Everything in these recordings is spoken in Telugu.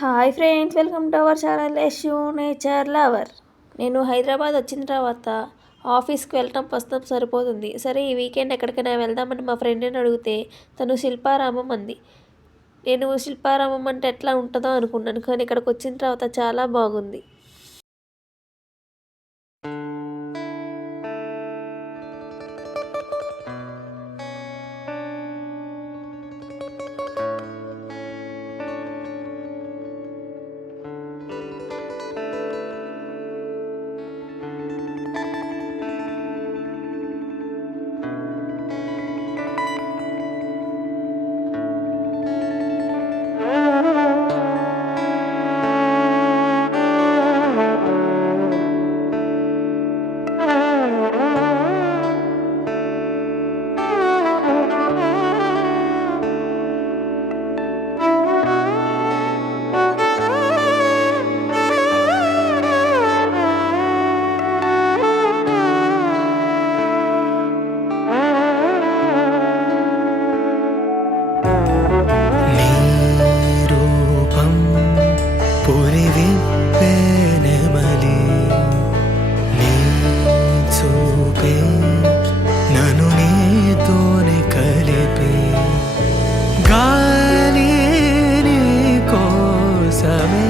Hi friends, welcome to our channel Yashu nature lover. నేను హైదరాబాద్ వచ్చిన తర్వాత ఆఫీస్కి వెళ్ళటం ప్రస్తుతం సరిపోతుంది. సరే ఈ వీకెండ్ ఎక్కడికైనా వెళ్దామని మా ఫ్రెండ్ని అడిగితే తను శిల్పారామం అంది. నేను శిల్పారామం అంటే ఎట్లా ఉంటుందో అనుకున్నాను, కానీ ఇక్కడికి వచ్చిన తర్వాత చాలా బాగుంది. నన్ను నీతోనే కలిపి గాలి నీ కోసమే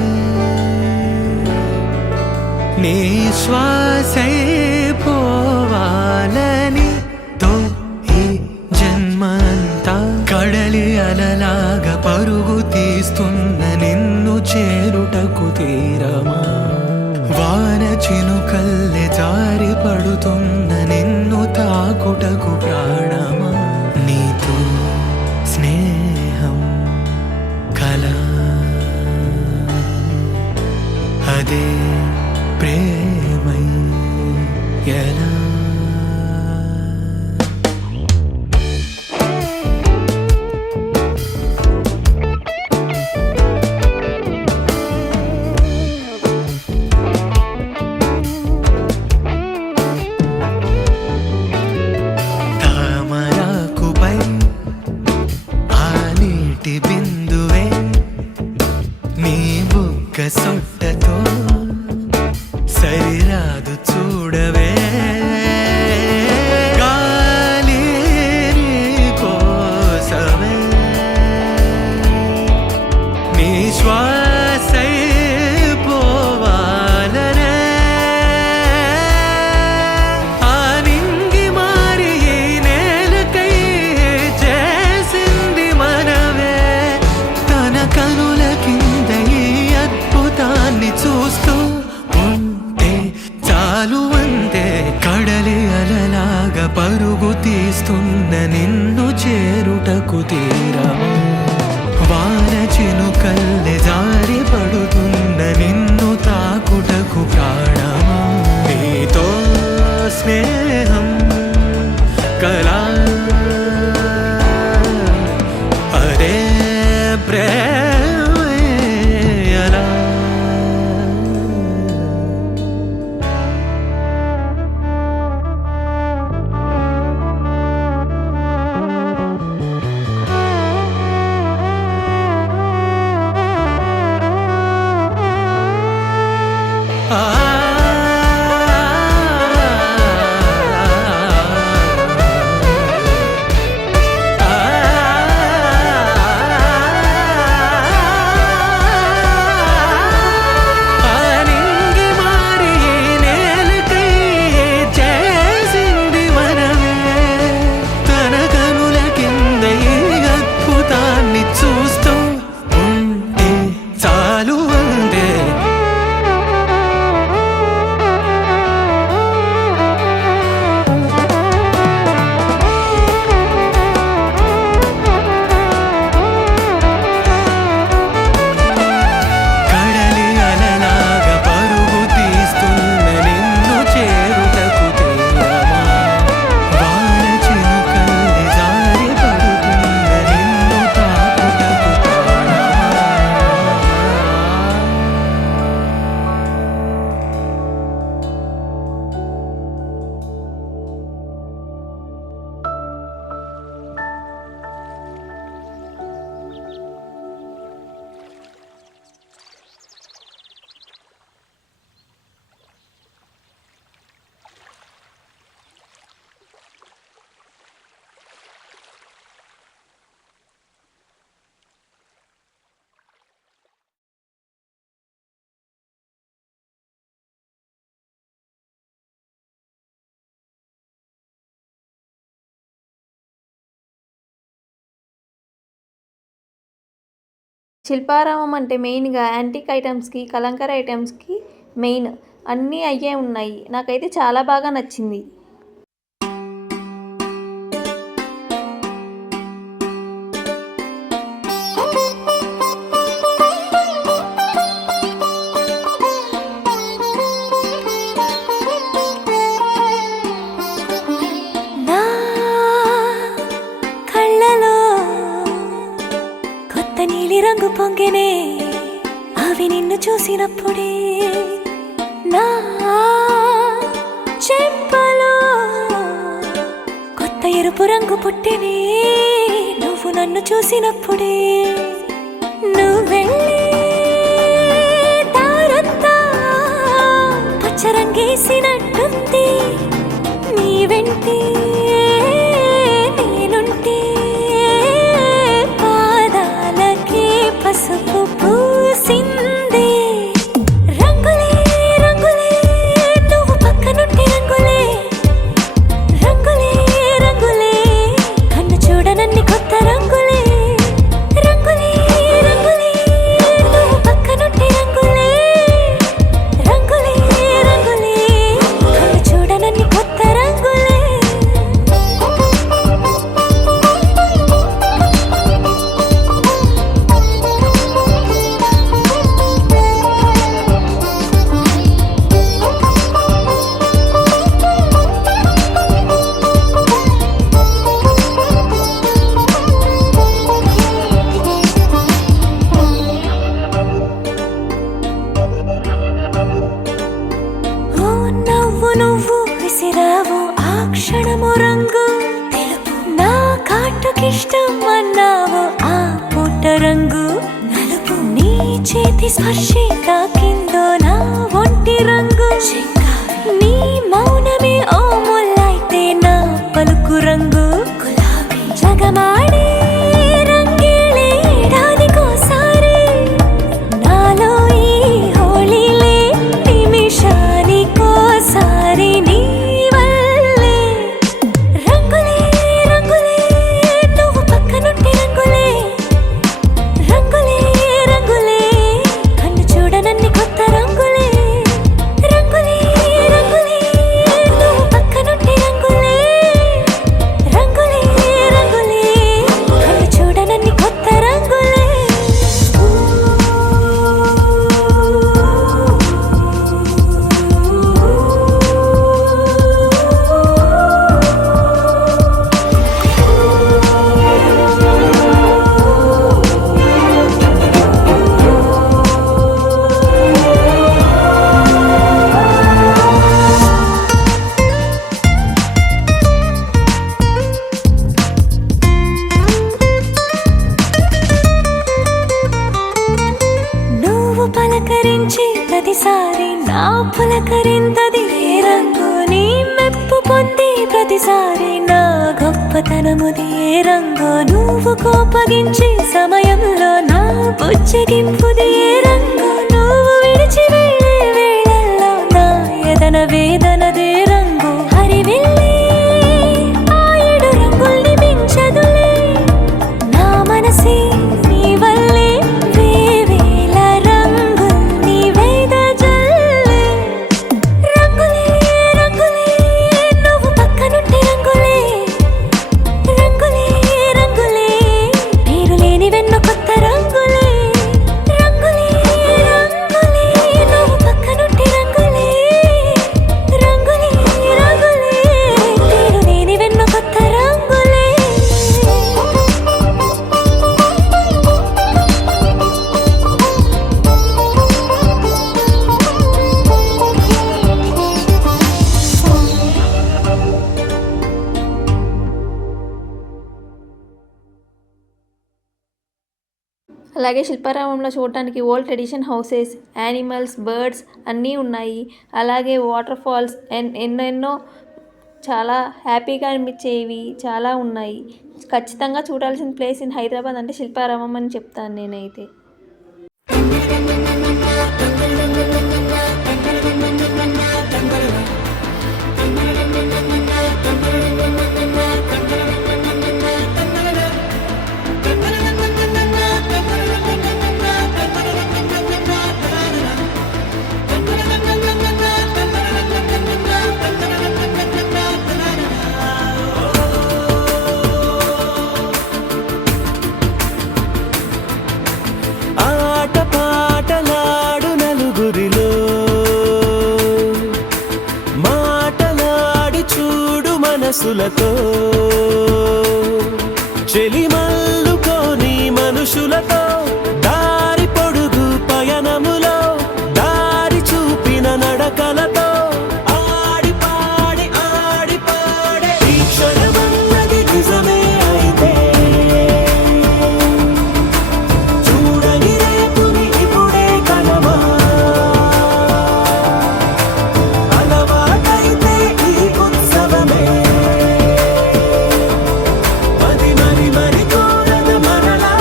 నీ శ్వాసై పోవాలని తో ఈ జన్మంతా కడలి అలలాగా పరుగు తీస్తున్న నిన్ను చేరుటకు తీరమా వాన చినుకల్లె జారి పడుతున్న నిన్ను తాకుటకు ప్రాణమా నీతో స్నేహం కలా అదే ప్రేమై ఎలా బిందువే నీ బుగ్గ సొట్టతో సరిరాదు చూడవే గాలి నీ కోసమే నీ శ్వాసై పోవాలనే ఆ నింగి మారి ఈ నేలకై చేసింది మనవే కనుల కింద ఈ అద్భుతాన్ని చూస్తూ ఉంటే చాలు అంతే శిల్పారామం అంటే మెయిన్గా యాంటిక్ ఐటమ్స్కి, కలంకారీ ఐటమ్స్కి మెయిన్ అన్నీ అయ్యే ఉన్నాయి. నాకైతే చాలా బాగా నచ్చింది. నా కళ్ళలో కొత్త నీలి రంగు పొంగెనే, అవి నిన్ను చూసినప్పుడే. నా చెంపలో కొత్త ఎరుపు రంగు పుట్టినే, నువ్వు నన్ను చూసినప్పుడే. నువ్వు వెళ్ళే దారంతా పచ్చరంగేసినట్టుంది, నీ వెంటే నేనుంటే పాదాలకే పసుపు పూసిందే. రంగులే రంగులే నువ్వు పక్కనుంటే రంగులే, రంగులే రంగులే కన్ను చూడనన్ని కొత్త రంగులే. రంగులే రంగులే నువ్వు పక్కనుంటే రంగులే, రంగులే రంగులే కన్ను చూడనన్ని కొత్త రంగులే. ఓ నవ్వు నువ్వు విసిరావు ఆ క్షణము రంగు తెలుపు, నా కాటుకిష్టం అన్నావు ఆ పుట్ట రంగు నలుపు. నీ చేతి స్పర్శే తాకిందో నా ఒంటి రంగు నీ మౌనమే ఓ ముల్లైతే నా పలుకు రంగు గులాబీ. జగమాడే రంగేళే ఏడాదికోసారి, నాలో ఈ హోళీలే నిమిషానికోసారి నీ వల్లే. రంగులే రంగులే నువ్వు పక్కనుంటే రంగులే, రంగులే రంగులే కన్ను చూడనన్ని కొత్త రంగులే. రంగులే రంగులే నువ్వు పక్కనుంటే రంగులే, రంగులే రంగులే కన్ను చూడనన్ని కొత్త రంగులే. నువ్వు పలకరించే ప్రతిసారి నా పులకరింతది ఏ రంగు, నీ మెప్పు పొందే ప్రతిసారి నా గొప్పతనముది ఏ రంగు. నువ్వు కోపగించే సమయంలో నా బుజ్జగింపుది ఏ రంగు, నువ్వు విడిచి వెళ్ళే వేళల్లో నా ఎదన వేదనదే రంగు. హరివిల్లే ఆ ఏడు రంగుల్ని మించదులే, నా మనసే నీ వల్లే వేవేల రంగుల్ని వెదజల్లే. రంగులే రంగులే నువ్వు పక్కనుంటే రంగులే, రంగులే రంగులే పేరు లేని వెన్నో కొత్త రంగులే. రంగులే రంగులే నువ్వు పక్కనుంటే రంగులే, రంగులే రంగులే పేరు లేని వెన్నో కొత్త రంగులే. అలాగే శిల్పారామంలో చూడటానికి old tradition houses, animals, birds అన్నీ ఉన్నాయి. అలాగే వాటర్ ఫాల్స్ ఎన్నెన్నో చాలా హ్యాపీగా అనిపించేవి చాలా ఉన్నాయి. ఖచ్చితంగా చూడాల్సిన ప్లేస్ ఇన్ హైదరాబాద్ అంటే శిల్పారామం అని చెప్తాను నేనైతే. సొగసులతో చెలిమల్లుకోని మనుషులతో దారి పొడుగు పయనములో దారి చూపిన నడకలతో ఆడి పాడే ఈ క్షణమన్నది నిజమే అయితే చూడని రేపుని ఇప్పుడే కలవా అలవాటైతే ఈ ఉత్సవమే మరి కోరద మరలా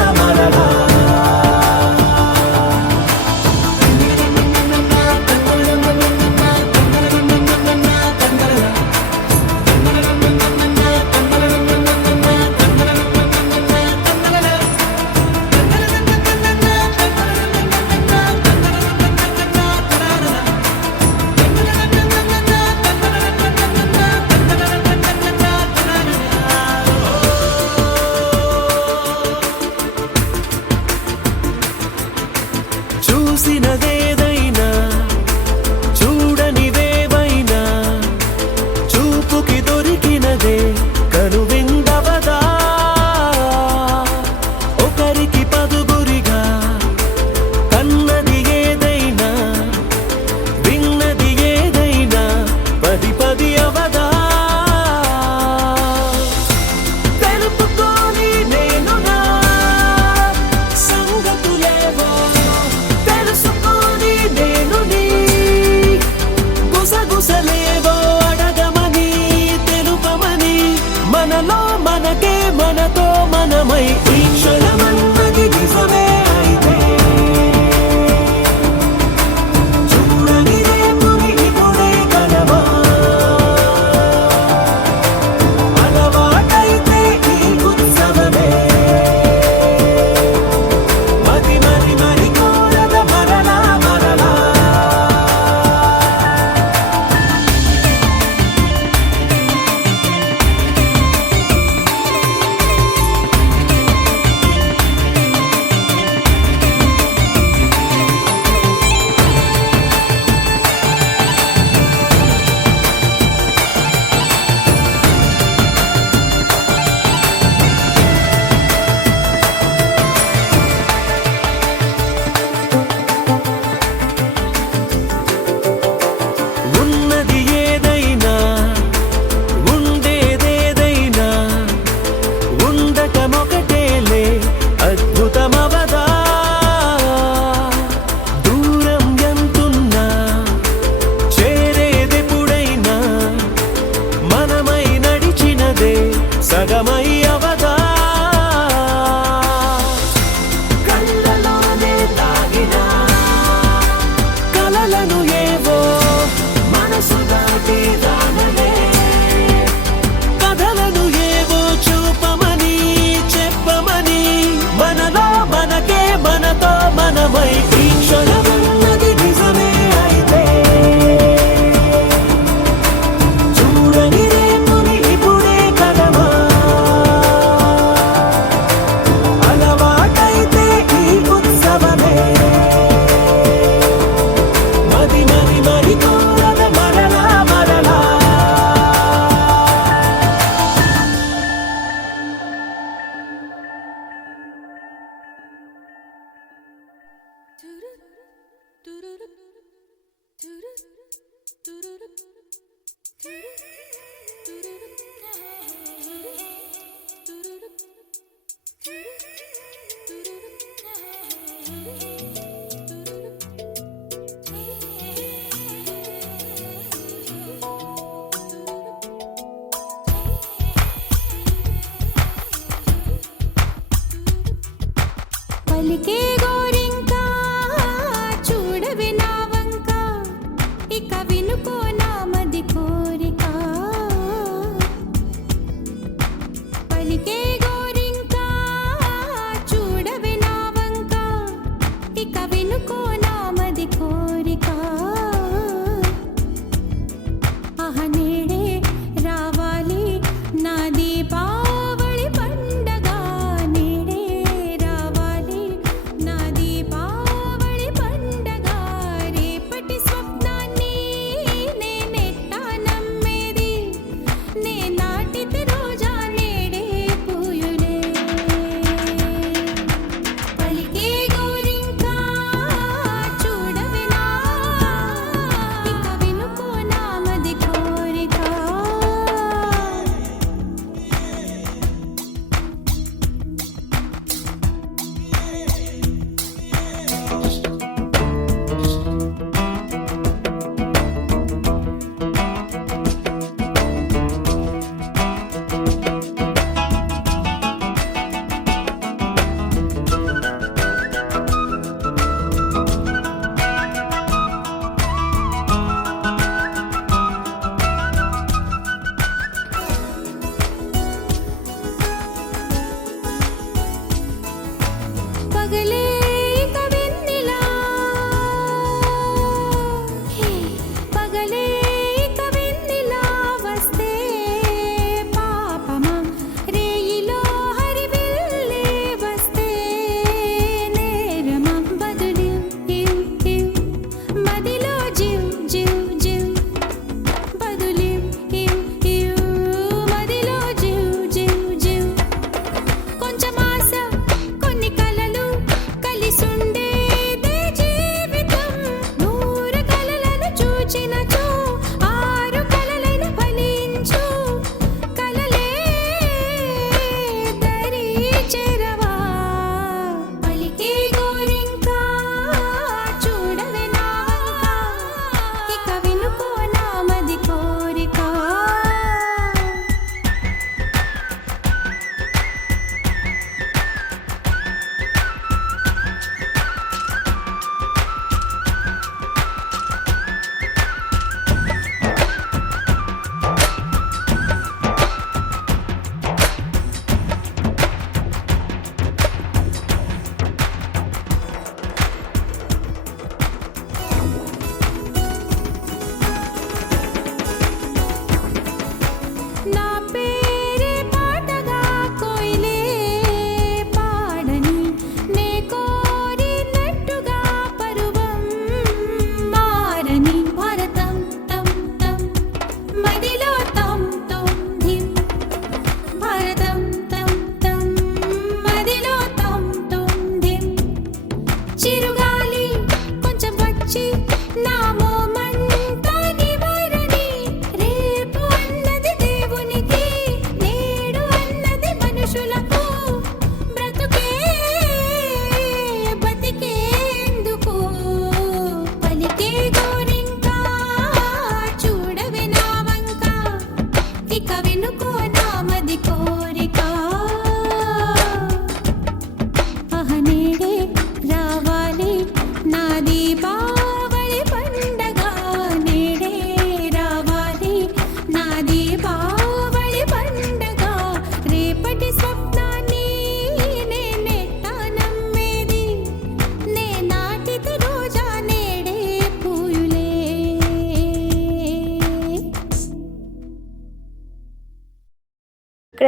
చూసినదేదైనా చూడనివేవైనా చూపుకి దొరికినదే కనువిందవదా ఒకరికి పదుగురిగా కన్నది ఏదైనా విన్నది ఏదైనా పది అవదా తెలుపుకోని నేను నా సంగతులేవో తెలుసుకోని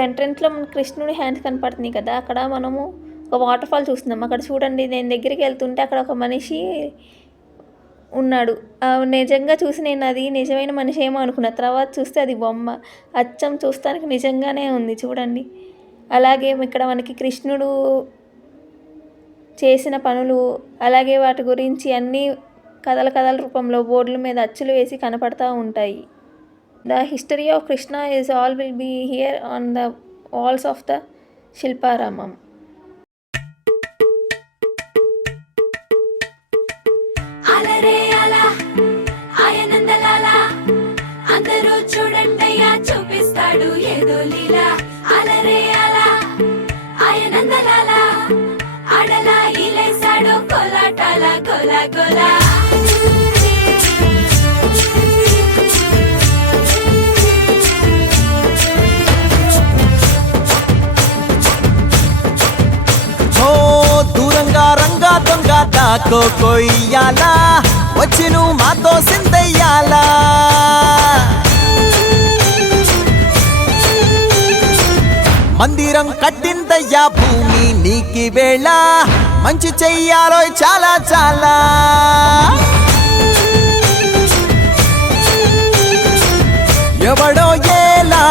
ఎంట్రన్స్లో మన కృష్ణుడి హ్యాండ్స్ కనపడుతున్నాయి కదా, అక్కడ మనము ఒక వాటర్ ఫాల్ చూస్తున్నాం. అక్కడ చూడండి, నేను దగ్గరికి వెళ్తుంటే అక్కడ ఒక మనిషి ఉన్నాడు. నిజంగా చూసి నేను అది నిజమైన మనిషి ఏమో అనుకున్నా. తర్వాత చూస్తే అది బొమ్మ. అచ్చం చూస్తానికి నిజంగానే ఉంది చూడండి. అలాగే ఇక్కడ మనకి కృష్ణుడు చేసిన పనులు, అలాగే వాటి గురించి అన్నీ కథల రూపంలో బోర్డుల మీద అచ్చులు వేసి కనపడతా ఉంటాయి. The history of Krishna is all will be here on the walls of the Shilparamam. అందరూ చూడండయ్యా, చూపిస్తాడు ఏదో లీలా. అలరే అలా ఆయనందలాలా, ఆడలా ఇలేసాడు కోలాటాల గోలా గోలా. దూరంగా రంగా దొంగ దాకో కొయ్యాలా, వచ్చి నువ్వు మాతో సిందయ్యాలా. మందిరం కట్టిందయ్యా భూమి నీకి వేళ, మంచి చెయ్యాలో చాలా చాలా. ఎవడో ఏలా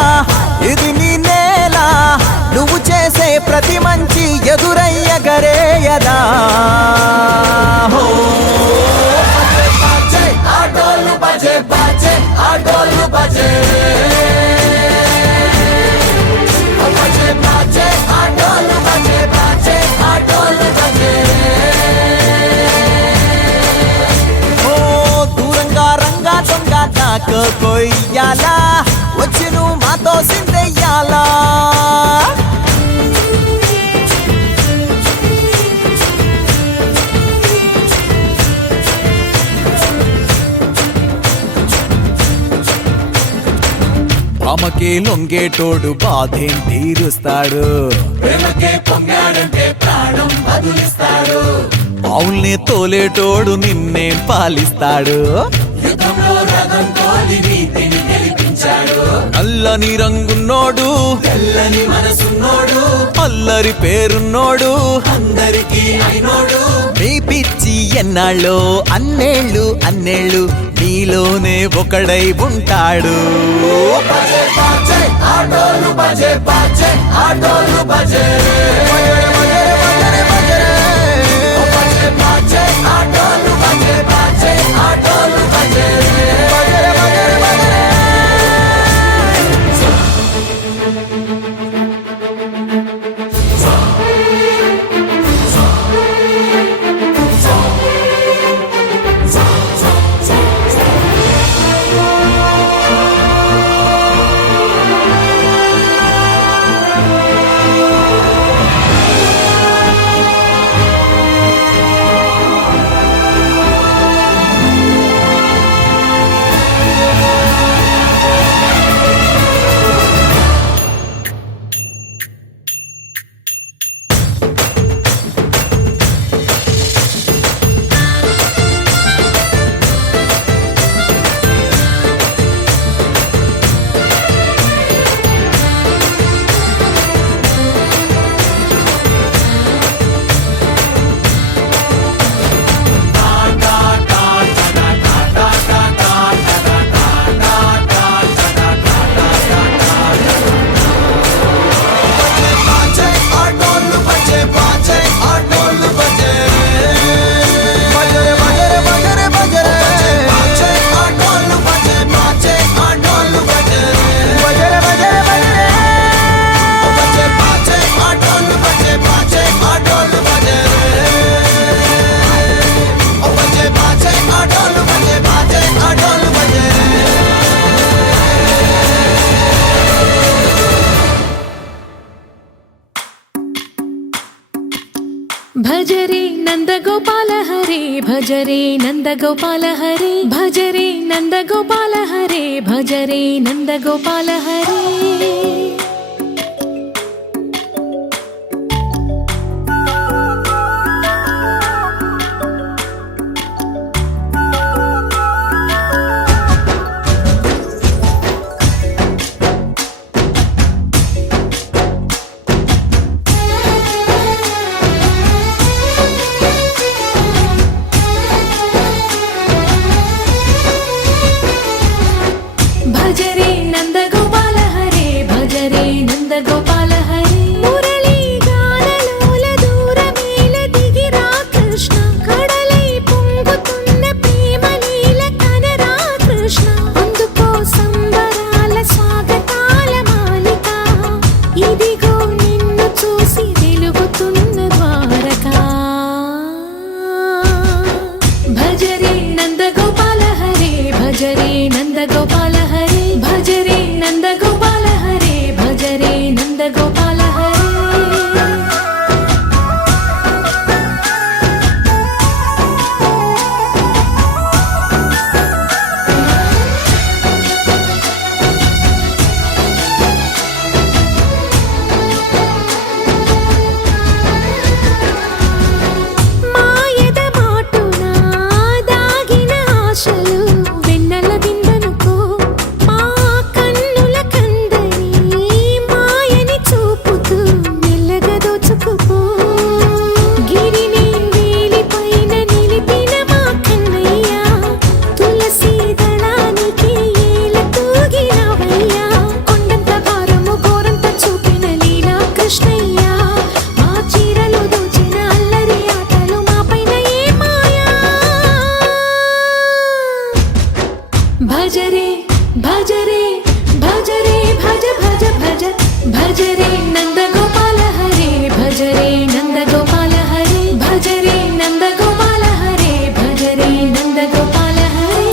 ఇది నీ నేల, నువ్వు చేసే ప్రతి మంచి ఎదురయ్యగరేయదా. ఆటోలు బజే బాజే, ఆటోలు బజే బజే బాజే, ఆటోలు బజే బాజే, ఆటోలు బజే. ఓ దూరంగా రంగా దొంగ దాకో కొయ్యాలా, వచ్చి నువ్వు మాతో సిందెయ్యాలా. ప్రేమకే లొంగేటోడు బాధేం తీరుస్తాడు, ప్రేమకే పొంగాడంటే ప్రాణం బదులిస్తాడు. పావుల్ని తోలేటోడు నిన్నేం పాలిస్తాడు, యుద్ధంలో రథం తోలి నీతిని గెలిపించాడు. నల్లని రంగున్నోడు, తెల్లని మనసున్నోడు, అల్లరి పేరున్నోడు, అందరికీ అయినోడు. మీ పిచ్చి ఎన్నాళ్ళో అన్నేళ్ళు అన్నేళ్ళు నీలోనే ఒకడై ఉంటాడు. బజే బాజే ఆటోలు బజే బాజే, ఆటోలు బజే బజే బాజే, ఆటోలు బజే బాజే, ఆటోలు బజే. భజరే నందగోపాల హరే, భజరే నందగోపాల హరే, భజరే నందగోపాల హరే, భజరే నందగోపాల హరే. నందగోపాల హరే భజ రే నందగోపాల హరే భజ రే నందగోపాల హరే భజ రే నందగోపాల హరే భజరే భజరే భజరే భజ భజ భజ భజరే నందగోపాల హరే భజరే నందగోపాల హరే భజరే నందగోపాల హరే భజరే నందగోపాల హరే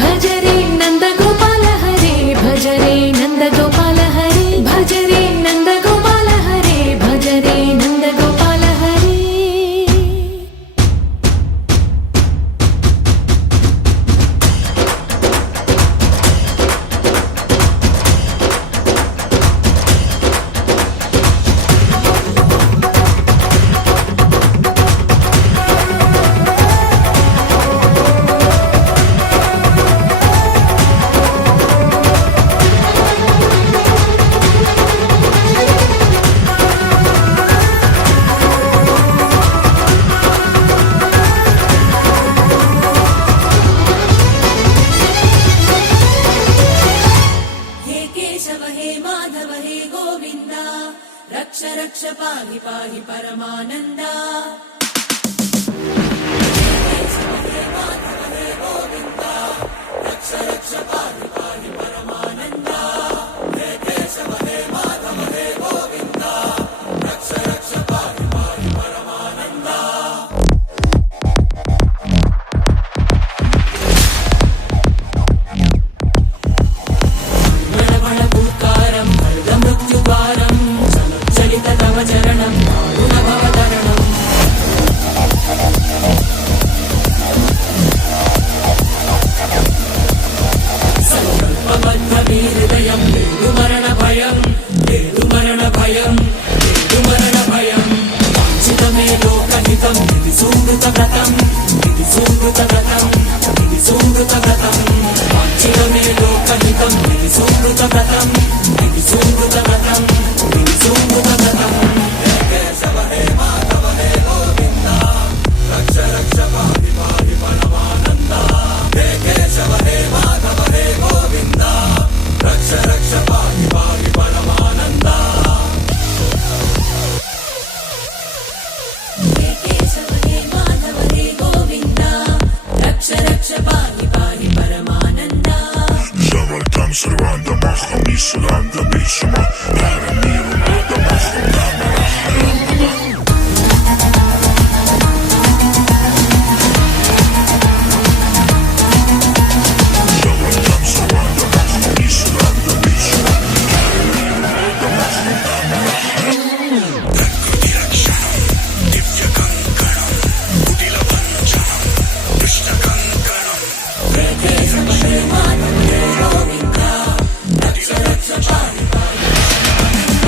భజరే నందగోపాల హరే భజరే నందగోపాల హరే భజరే నందగోపాల హరే భజరే నందగోపాల హరే రక్ష రక్ష పాహి పాహి పరమానందా రక్ష రక్ష పాహి పాహి పరమానందా హే కేశవ హే మాధవ హే గోవింద రక్ష రక్ష పాహి పాహి పరమానందా బళబళ భూకారం మృద మృత్యువారం చలిత తవ చరణం గుణభవతరణం సంకల్పబద్ధ హృదయం లేదు మరణ భయం లేదు మరణ భయం లేదు మరణ భయం వాంఛితమే లోకహితం ఇది సుమృత వ్రతం ఇది సుమృత వ్రతం ఇది సుమృత వ్రతం వాంఛితమే లోకహితం ఇది సుమృత వ్రతం ఇది సుమృత వ్రతం ఇది సుమృత వ్రతం హే కేశవ హే మాధవ హే గోవింద రక్ష రక్ష పాహి పాహి పరమానంద హే కేశవ హే మాధవ హే గోవింద రక్ష రక్ష పాహి పాహి పరమానంద హే కేశవ హే మాధవ హే గోవింద రక్ష రక్ష పాహి పాహి పరమానంద Заводам срванда махом и сранда бишма Харамиру надо махом намара Заводам срванда махом и сранда бишма Харамиру надо махом намара Дакуди ракшам, дивья канкарам Кудила ванчам, душта канкарам హే కేశవ హే మాధవ హే గోవింద రక్ష రక్ష పాహి పాహి పరమానంద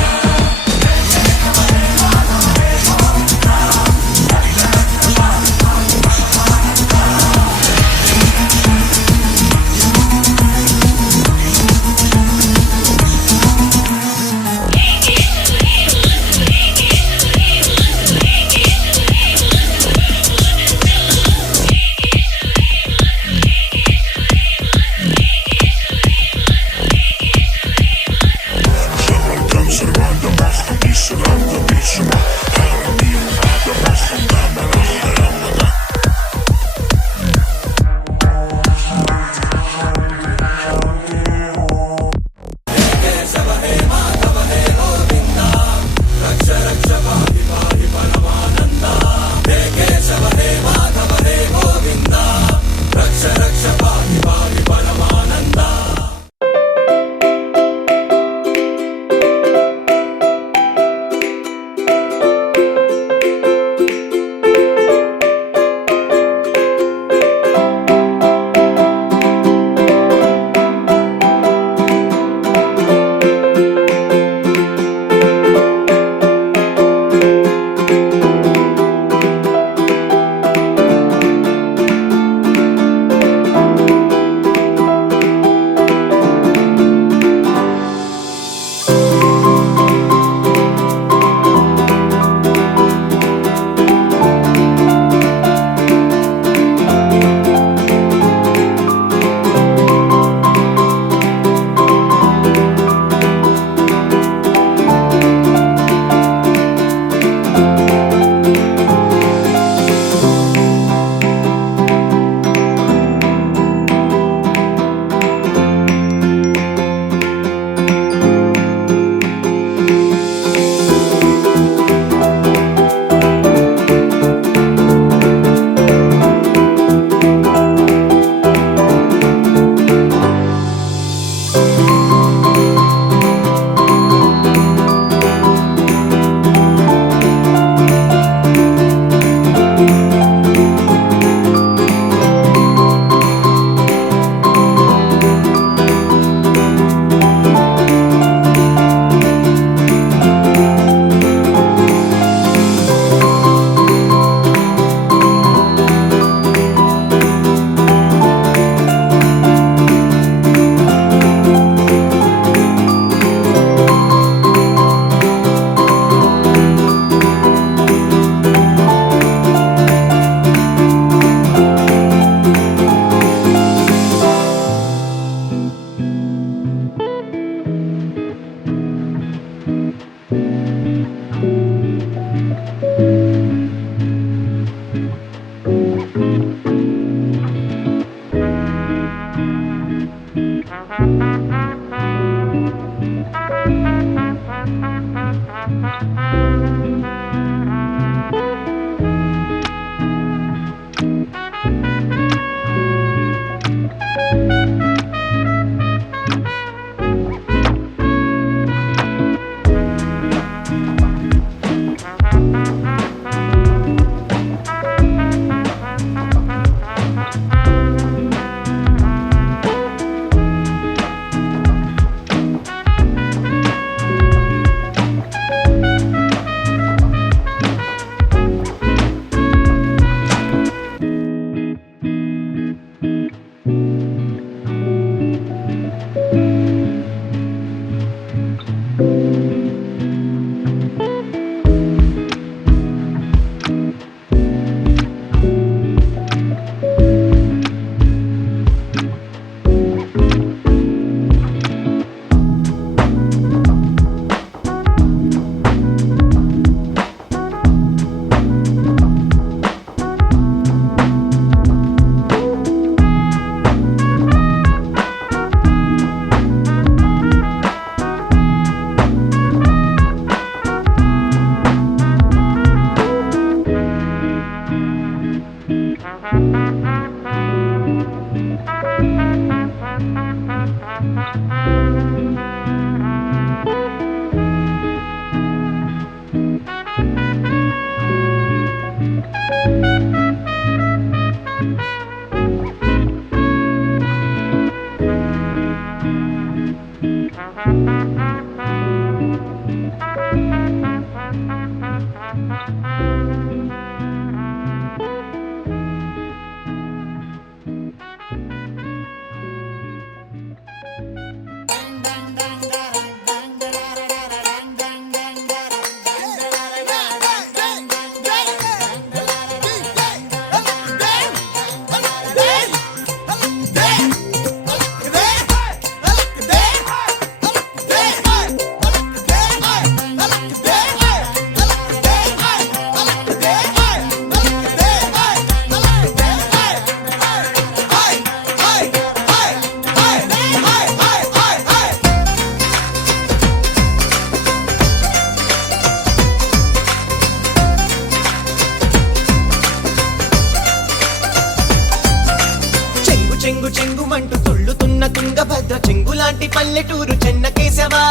చెంగుమంటూ తుళ్ళుతున్న తుంగభద్ర చెంగులాంటి పల్లెటూరు చెన్నకేశవా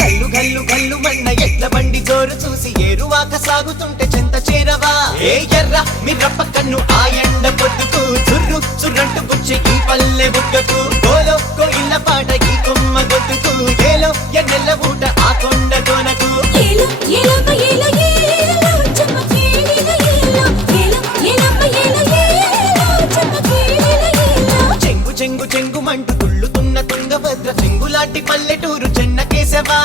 గల్లు గల్లు గల్లు మన్న ఎట్ల బండి జోరు చూసి ఏరువాక సాగుతుంటే చెంత చేరవా ఏ ఎర్ర మిర్రప్ప కన్ను ఆ ఎండ పొద్దుకు చుర్రు చుర్రంటు గుచ్చి ఈ పల్లె బుగ్గకు గోలో కోయిల్ల పాట ఈ కొమ్మ గొద్దుకు ఏలో ఎన్నెల్ల ఊట ఆ కొండ కోనకు ఏలో ఏలమ్మ ఏలో ఏలో చెమ్మకేలిలో ఏలో ఏలో ఏలమ్మ ఏలో ఏలో చెమ్మకేలిలో ఏలో చెంగు చెంగు చెంగుమంటూ తుళ్ళుతున్న తుంగభద్ర చెంగులాంటి పల్లెటూరు చెన్నకేశవా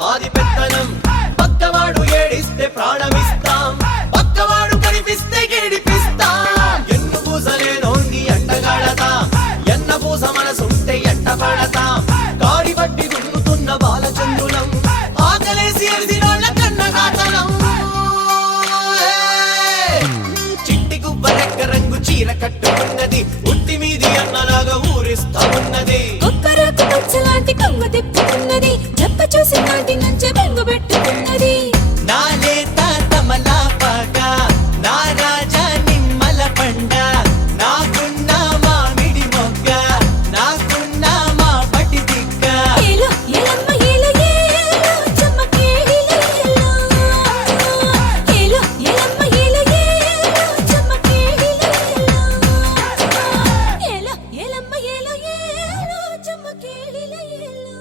మాది పెత్తనం పక్కవాడు ఏడిస్తే ప్రాణమిస్తాం పక్కవాడు కనిపిస్తే ఏడిపిస్తాం ఎన్ను పూసలేనోంగి ఎంటగాడతాం ఎన్న పూస మనసుంటే ఎంట పడతాం గాడి బట్టి దున్నుతున్న బాలచంద్రులం ఆకలేసి ఎరిసినోళ్ళ కన్నగాతలం చిట్టి గుబ్బరెక్క రంగు చీర కట్టుకున్నది ఉట్టి మీది అన్నలాగా ఊరిస్తా ఉన్నది కొక్కరాకు పచ్చలాంటి కొమ్మ తిప్పుతున్నది చెప్ప చూసి నాటి నుంచే బెంగు పెట్టుకున్నది నా లేత తమలాపాక నా రాజా నిమ్మల పండ నాకున్న మామిడి మొగ్గ నాకున్న మా పటి దిక్క ఏలో ఏలమ్మ ఏలో ఏలో చెమ్మకేలిలో ఏలో ఏలో ఏలమ్మ ఏలో ఏలో చెమ్మకేలిలో ఏలో ఏలమ్మ ఏలో ఏలో చెమ్మకేలిలో ఏలో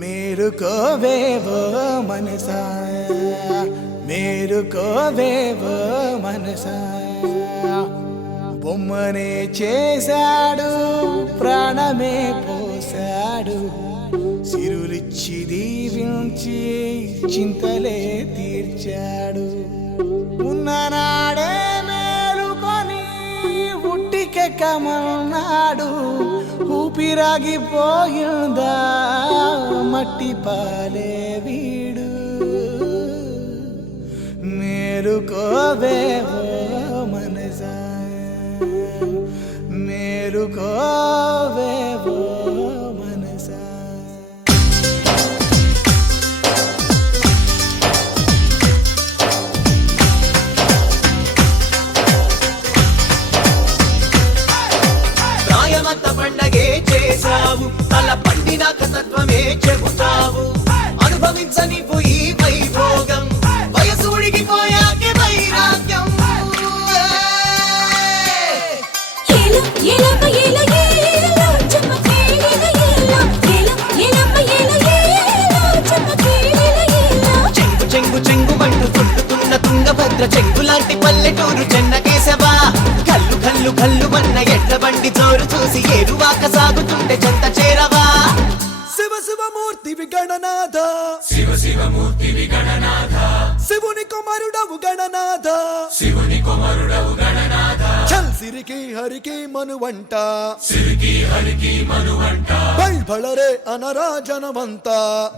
మేరుకోవేవో మనసా మేరుకోవేవో మనసా బొమ్మనే చేశాడు ప్రాణమే పోశాడు సిరులిచ్చి దీవించి చింతలే తీర్చాడు ఉన్ననాడే మేలుకొని ఉట్టికెక్కమన్నాడు ఊపిరాగిపోయిందా మట్టి పాలే వీడు మేలుకోవేవో మనసా మేలుకోవేవో మనసా ప్రాయమంత పండగే చేశావు తల పండినాక తత్వమే చెబుతావు అనుభవించని పోయి వైభోగం వయసు ఉడిగిపోయాకే వైరాగ్యం ఏలో ఏలమ్మ ఏలో ఏలో చెమ్మకేలిలో ఏలో ఏలో ఏలమ్మ ఏలో ఏలో చెమ్మకేలిలో ఏలో చెంగు చెంగు చెంగుమంటూ తుట్టుతున్న తుంగభద్ర చెంగులాంటి పల్లెటూరు చెన్నకేశవా కల్లు కల్లు కల్లు మన్న ఎట్ల బండి జోరు చూసి ఏరువాక సాగుతుంటే చెంత చేరవా శివ శివమూర్తి విగణనాథ శివ శివమూర్తి విగణనాథ శివుని కుమారుడవు గణనాథ శివుని కుమారుడవు గణనాథ చల్ సిరికి హరికి మనువంట సిరికి హరికి మనువంట బళరే అనరాజనవంత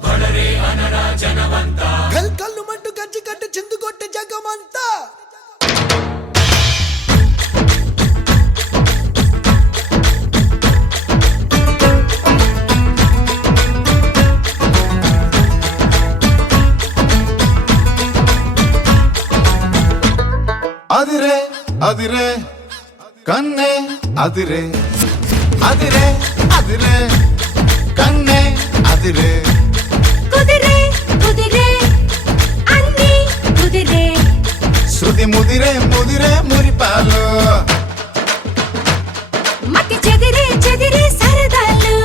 బడరే అనరాజనవంత కల్ కల్లు మంటూ గజ్జి కట్టి చిందు కొట్టి జగమంతా అదిరే అదిరే కన్నే అదిరే అదిరే అదిరే కన్నే అదిరే కుదిరే కుదిరే అన్ని కుదిరే శృతి ముదిరే ముదిరే మురిపాలు మతి చెదిరే చెదిరే సరదాలు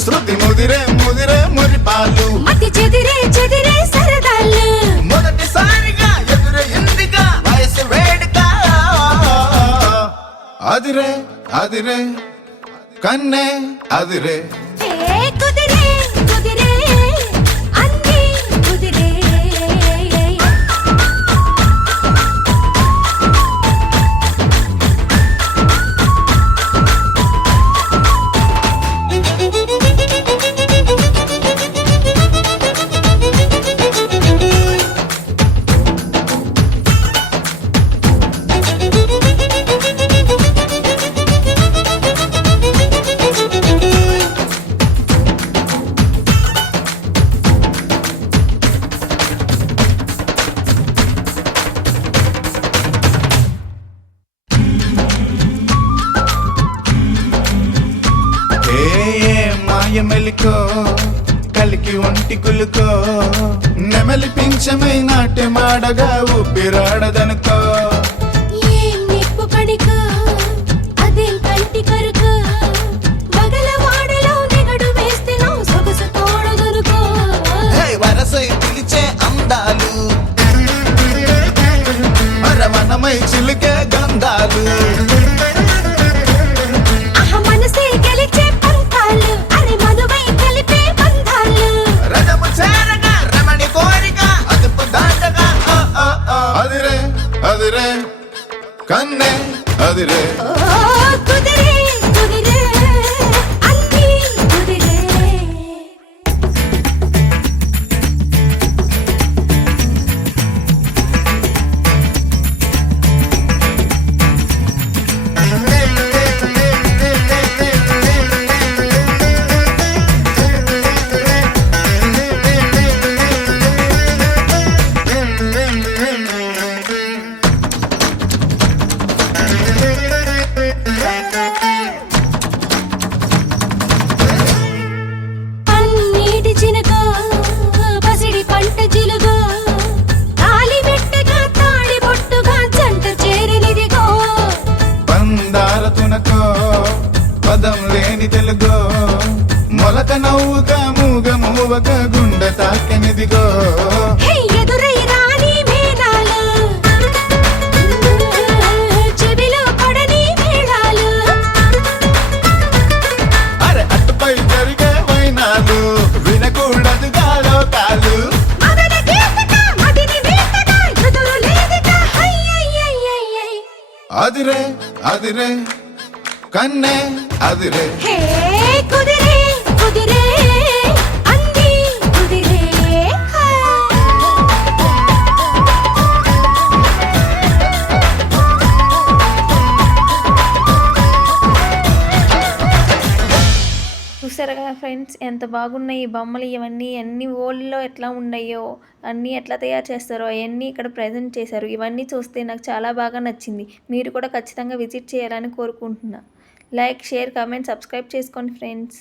శృతి ముదిరే ముదిరే మురిపాలు మతి చెదిరే చెదిరే సరదాలు మొదటిసారిగా ఎదురే ఇందిగా వయసు వేడుక అదిరే అదిరే కన్నే అదిరే ఏ కుదిరే కుదిరే అన్ని కుదిరే మెలికో కలికి ఒంటి కులుకో నెమలి పింఛమై నాట్యమాడగా ఊపిరాడదనుకో ఏం నిప్పు కడిక అదేం కంటి కరుక బగలవాడలో నిగడు వేస్తే నా సొగసు తోడదనుకో హే వరసై పిలిచే అందాలు అరవనమై చిలికే గంధాలు ఆహ మనసే గెలిచే పంతాలు అరే మధువై కలిపే బంధాలు రథము చేరగా రమణి కోరిక అదుపు దాటగా అదిరే అదిరే కన్నే అదిరే ఓ కుదిరే కుదిరే అన్నీ కుదిరే పన్నీటి చినుకో పసిడి పంట జిలుగో తాలి మెట్టగా తాడి బొట్టుగా జంట చేరినిదిగో పందార తునకో పదం లేని తెలుగో మొలక నవ్వుగా మూగ మూవక గుండె తాకెనిదిగో హే ఎదురై రాని మేళాలు చెవిలో పడని మేళాలు అరే అటుపై జరిగే వైనాలు వినకూడదుగా లోకాలు మదన గీతక మదిని వీతక ఎదురు లేదిక హయ్యయ్యయ్యయ్యయ్ అదిరే అదిరే కన్నే అదిరే హే కుదిరే కుదిరే అన్నీ కుదిరే చూసారు కదా ఫ్రెండ్స్, ఎంత బాగున్నాయి ఈ బొమ్మలు. ఇవన్నీ అన్ని ఓల్డ్లో ఎట్లా ఉన్నాయో, అన్నీ ఎట్లా తయారు చేస్తారో అవన్నీ ఇక్కడ ప్రజెంట్ చేశారు. ఇవన్నీ చూస్తే నాకు చాలా బాగా నచ్చింది. మీరు కూడా ఖచ్చితంగా విజిట్ చేయాలని కోరుకుంటున్నా. లైక్, షేర్, కామెంట్, సబ్స్క్రైబ్ చేసుకోండి ఫ్రెండ్స్.